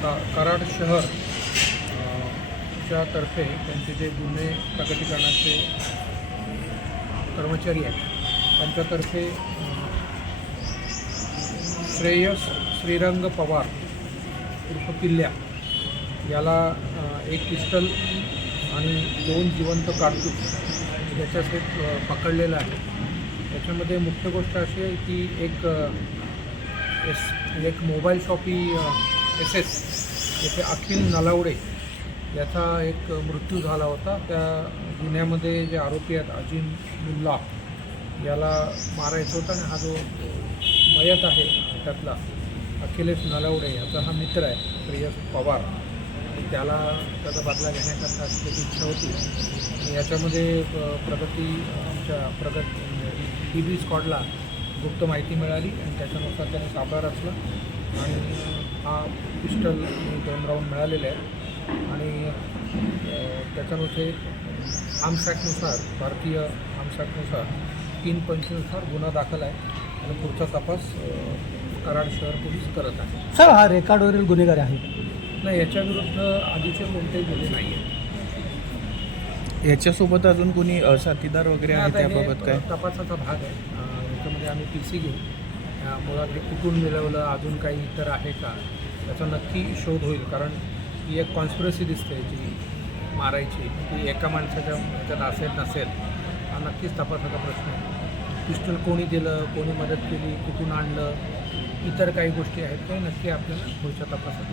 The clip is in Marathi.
शहर अ, च्या तर्फे त्यांचे जे गुन्हे प्रकटीकरणाचे कर्मचारी आहेत त्यांच्यातर्फे श्रेयस श्रीरंग पवार उर्फ किल्ल्या याला एक पिस्टल आणि दोन जिवंत कारतूस याच्यासहित अ, पकडलेलं आहे. त्याच्यामध्ये मुख्य गोष्ट अशी आहे की एक एस एक मोबाईल शॉपी एस एस येथे अखिल नलावडे याचा एक मृत्यू झाला होता. त्या गुन्ह्यामध्ये जे आरोपी आहेत अजिम मुल्ला याला मारायचं होतं आणि हा जो मयत आहे त्यातला अखिलेश नलावडे याचा हा मित्र आहे प्रियस पवार. त्याला त्याचा बदला घेण्याकरता त्याची इच्छा होती. आणि याच्यामध्ये प्रगती आमच्या प्रगत टी बी स्कॉडला गुप्त माहिती मिळाली आणि त्याच्यानुसार त्याने सापळा रचला. आणि हा पिस्टल दोन राऊंड मिळालेले आहेत. आणि अ, त्याच्यामध्ये आर्म्स ॲक्टनुसार भारतीय आर्म्स ॲक्टनुसार तीन पंचनुसार गुन्हा दाखल आहे. आणि पुढचा तपास कराड शहर पोलीस करत आहे. सर हा रेकॉर्डवरील गुन्हेगार आहे. नाही याच्याविरुद्ध आधीचे कोणतेही गुन्हे नाही आहेत याच्यासोबत अजून कोणी साथीदार वगैरे आहे हे त्याबाबत काय? तपासाचा भाग आहे. अं, याच्यामध्ये आम्ही पी सी घेऊ. मुळात हे कुठून मिळवलं अजून काही इतर आहे का? त्याचा नक्की शोध होईल कारण ही एक कॉन्स्पिरसी दिसते जी मारायची. ती एका माणसाच्या ह्याच्यात असेल नसेल हा नक्कीच तपासाचा प्रश्न आहे. पिस्टल कोणी दिलं कोणी मदत केली कुठून आणलं इतर काही गोष्टी आहेत ते नक्की आपल्याला पुढच्या तपासात